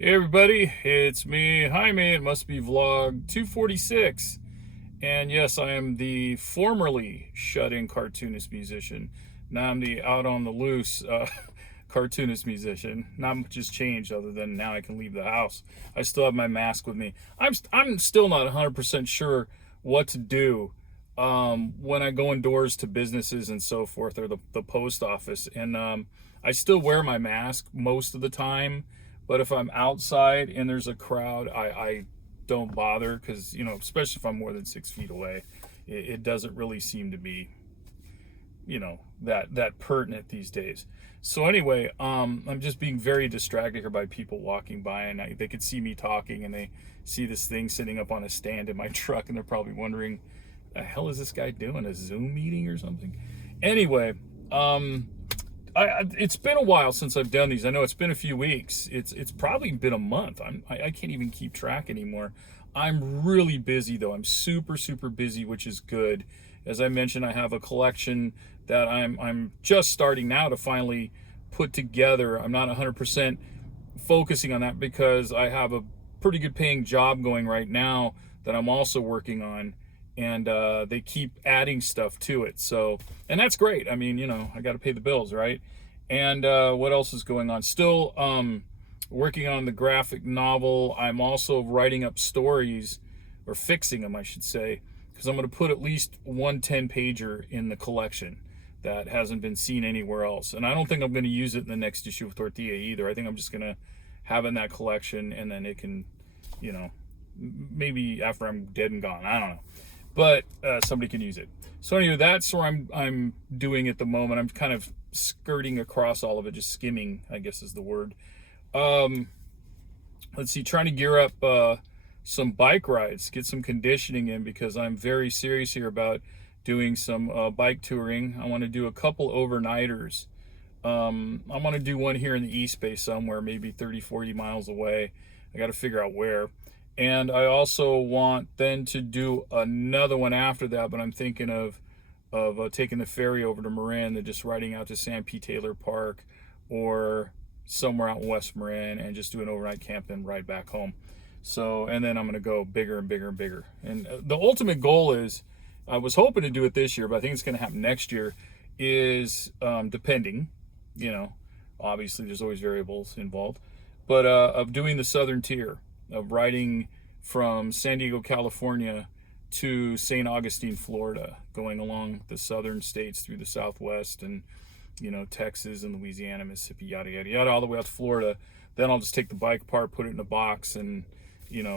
Hey everybody, it's me, Jaime. It must be vlog 246. And yes, I am the formerly shut-in cartoonist musician. Now I'm the out on the loose cartoonist musician. Not much has changed other than now I can leave the house. I still have my mask with me. I'm still not 100% sure what to do when I go indoors to businesses and so forth, or the post office. And I still wear my mask most of the time, but if I'm outside and there's a crowd, I don't bother because, especially if I'm more than 6 feet away, it doesn't really seem to be, that pertinent these days. So anyway, I'm just being very distracted here by people walking by, and they could see me talking, and they see this thing sitting up on a stand in my truck, and they're probably wondering, the hell is this guy doing? A Zoom meeting or something? Anyway, it's been a while since I've done these. I know it's been a few weeks. It's probably been a month. I can't even keep track anymore. I'm really busy though. I'm super busy, which is good. As I mentioned, I have a collection that I'm just starting now to finally put together. I'm not 100% focusing on that because I have a pretty good paying job going right now that I'm also working on, and they keep adding stuff to it. So, and that's great. I mean, I got to pay the bills, right? And what else is going on? Still working on the graphic novel. I'm also writing up stories, or fixing them, I should say, because I'm going to put at least one 10-pager in the collection that hasn't been seen anywhere else. And I don't think I'm going to use it in the next issue of Tortilla either. I think I'm just going to have in that collection, and then it can, maybe after I'm dead and gone, I don't know, but somebody can use it. So anyway, that's where I'm doing at the moment. I'm kind of skirting across all of it, just skimming, I guess is the word. Let's see, trying to gear up some bike rides, get some conditioning in, because I'm very serious here about doing some bike touring. I want to do a couple overnighters. I want to do one here in the East Bay somewhere, maybe 30-40 miles away. I got to figure out where. And I also want then to do another one after that, but I'm thinking of taking the ferry over to Marin and just riding out to San P. Taylor Park or somewhere out in West Marin and just do an overnight camp, then ride back home. So, and then I'm going to go bigger and bigger and bigger. And the ultimate goal is, I was hoping to do it this year, but I think it's going to happen next year, is depending, obviously there's always variables involved, but of doing the southern tier, of riding from San Diego, California to St. Augustine, Florida, going along the southern states through the Southwest and, Texas and Louisiana, Mississippi, yada, yada, yada, all the way out to Florida. Then I'll just take the bike apart, put it in a box, and,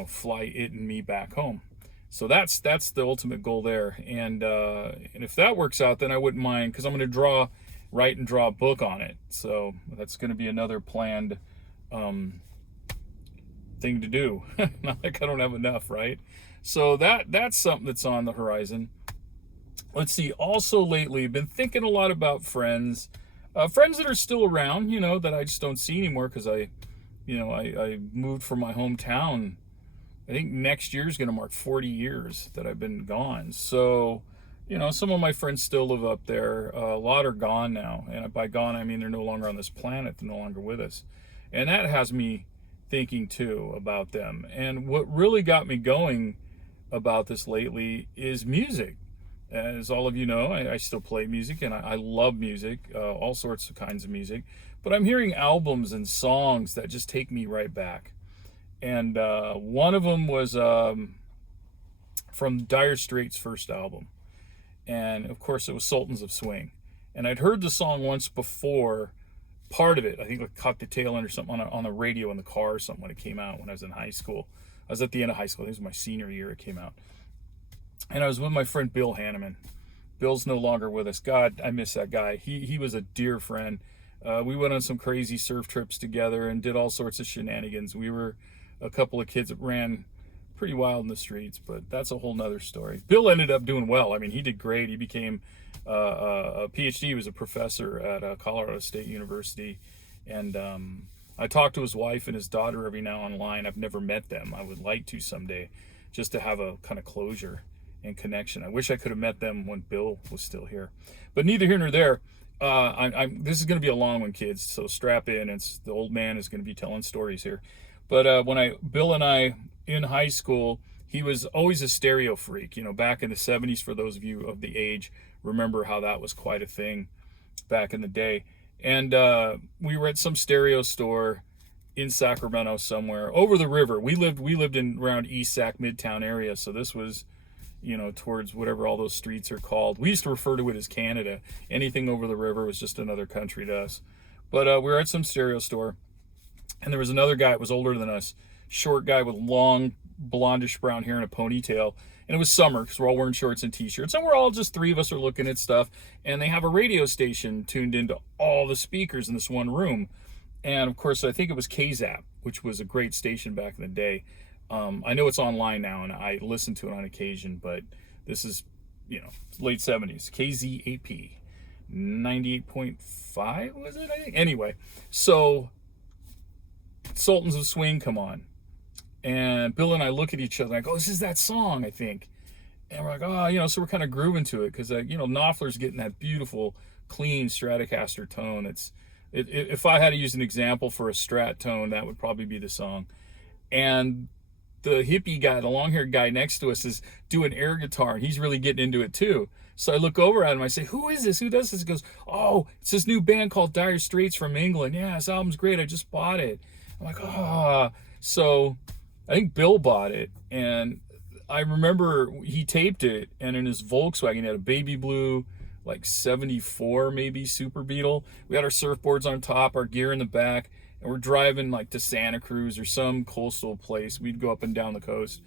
fly it and me back home. So that's the ultimate goal there. And if that works out, then I wouldn't mind, because I'm going to write and draw a book on it. So that's going to be another planned thing to do. Not like I don't have enough, right? So that's something that's on the horizon. Let's see. Also lately, been thinking a lot about friends that are still around, that I just don't see anymore because I moved from my hometown. I think next year is going to mark 40 years that I've been gone. So, some of my friends still live up there. A lot are gone now. And by gone, I mean they're no longer on this planet. They're no longer with us. And that has me thinking too about them. And what really got me going about this lately is music. As all of you know, I still play music, and I love music, all sorts of kinds of music. But I'm hearing albums and songs that just take me right back. And one of them was from Dire Straits' first album. And of course, it was Sultans of Swing. And I'd heard the song once before, part of it. I think I caught the tail end or something on the radio in the car or something when it came out when I was in high school. I was at the end of high school. I think it was my senior year it came out. And I was with my friend Bill Hanneman. Bill's no longer with us. God, I miss that guy. He was a dear friend. We went on some crazy surf trips together and did all sorts of shenanigans. We were a couple of kids that ran pretty wild in the streets, but that's a whole nother story. Bill ended up doing well. I mean, he did great. He became a PhD. He was a professor at Colorado State University. And I talk to his wife and his daughter every now online. I've never met them. I would like to someday, just to have a kind of closure and connection. I wish I could have met them when Bill was still here, but neither here nor there. This is going to be a long one, kids, so strap in. The old man is going to be telling stories here. But Bill and I in high school, he was always a stereo freak. Back in the '70s, for those of you of the age, remember how that was quite a thing back in the day. And we were at some stereo store in Sacramento somewhere over the river. We lived in around East Sac Midtown area, so this was towards whatever all those streets are called. We used to refer to it as Canada. Anything over the river was just another country to us. But we were at some stereo store, and there was another guy that was older than us, short guy with long blondish brown hair and a ponytail. And it was summer because we're all wearing shorts and t-shirts, and we're all just three of us are looking at stuff. And they have a radio station tuned into all the speakers in this one room. And of course, I think it was KZAP, which was a great station back in the day. I know it's online now, and I listen to it on occasion, but this is, late 70s. KZ8P, 98.5 was it, I think? Anyway, so Sultans of Swing come on. And Bill and I look at each other and I go, this is that song, I think. And we're like, oh, so we're kind of grooving to it because, Knopfler's getting that beautiful, clean Stratocaster tone. If I had to use an example for a Strat tone, that would probably be the song. And the hippie guy, the long-haired guy next to us, is doing air guitar, and he's really getting into it too. So I look over at him, I say, who is this? Who does this? He goes, oh, it's this new band called Dire Straits from England. Yeah, this album's great. I just bought it. I'm like, ah. So I think Bill bought it, and I remember he taped it, and in his Volkswagen, he had a baby blue, like 74 maybe, Super Beetle. We had our surfboards on top, our gear in the back, and we're driving like to Santa Cruz or some coastal place. We'd go up and down the coast,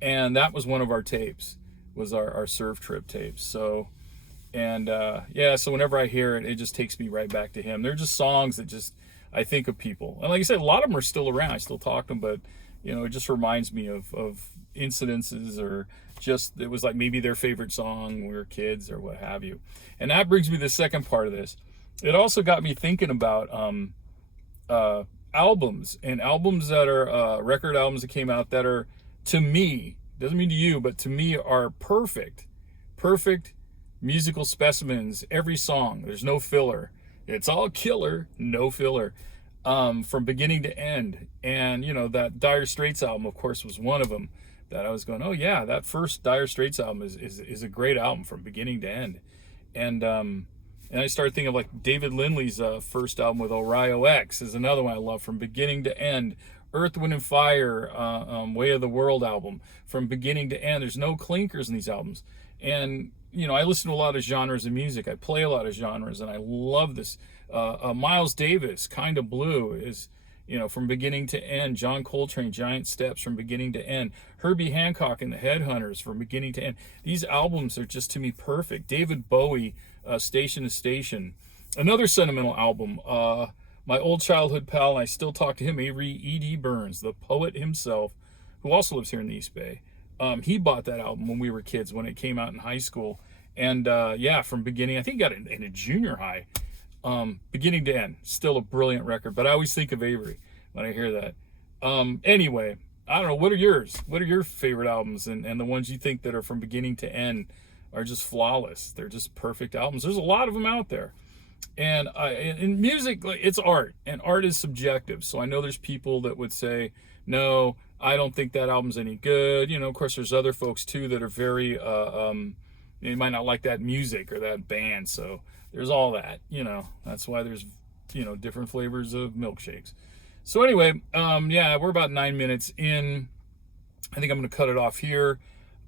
and that was one of our tapes, was our surf trip tapes. So, and so whenever I hear it, it just takes me right back to him. They're just songs that just, I think of people. And like I said, a lot of them are still around. I still talk to them, but it just reminds me of incidences, or just, it was like maybe their favorite song when we were kids or what have you. And that brings me to the second part of this. It also got me thinking about albums, and albums that are record albums that came out that are, to me, doesn't mean to you, but to me are perfect musical specimens. Every song, there's no filler. It's all killer, no filler, from beginning to end. And that Dire Straits album, of course, was one of them that I was going, oh yeah, that first Dire Straits album is a great album from beginning to end. And I started thinking of like David Lindley's first album with Orio X is another one I love from beginning to end. Earth, Wind, and Fire, Way of the World album, from beginning to end. There's no clinkers in these albums. And, I listen to a lot of genres of music. I play a lot of genres, and I love this. Miles Davis, Kind of Blue, is, from beginning to end. John Coltrane, Giant Steps, from beginning to end. Herbie Hancock and the Headhunters, from beginning to end. These albums are just, to me, perfect. David Bowie, Station to Station. Another sentimental album, my old childhood pal, and I still talk to him, Avery E.D. Burns, the poet himself, who also lives here in the East Bay. He bought that album when we were kids, when it came out in high school. And from beginning, I think he got it in a junior high. Beginning to end, still a brilliant record. But I always think of Avery when I hear that. Anyway, I don't know, what are yours? What are your favorite albums, and the ones you think that are from beginning to end are just flawless? They're just perfect albums. There's a lot of them out there. And in music, it's art, and art is subjective. So I know there's people that would say, no, I don't think that album's any good. Of course, there's other folks too that are very, they might not like that music or that band. So there's all that, that's why there's, different flavors of milkshakes. So anyway, we're about 9 minutes in. I think I'm going to cut it off here.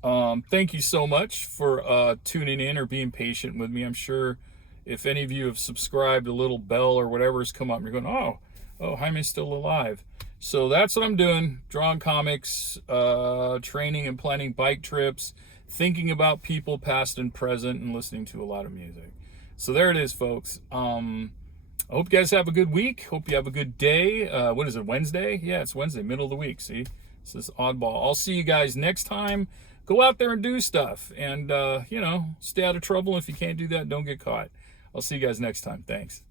Thank you so much for tuning in or being patient with me. I'm sure if any of you have subscribed, a little bell or whatever has come up, and you're going, oh, Jaime's still alive. So that's what I'm doing. Drawing comics, training and planning bike trips, thinking about people past and present, and listening to a lot of music. So there it is, folks. I hope you guys have a good week. Hope you have a good day. What is it, Wednesday? Yeah, it's Wednesday, middle of the week. See, this is oddball. I'll see you guys next time. Go out there and do stuff, and stay out of trouble. If you can't do that, don't get caught. I'll see you guys next time. Thanks.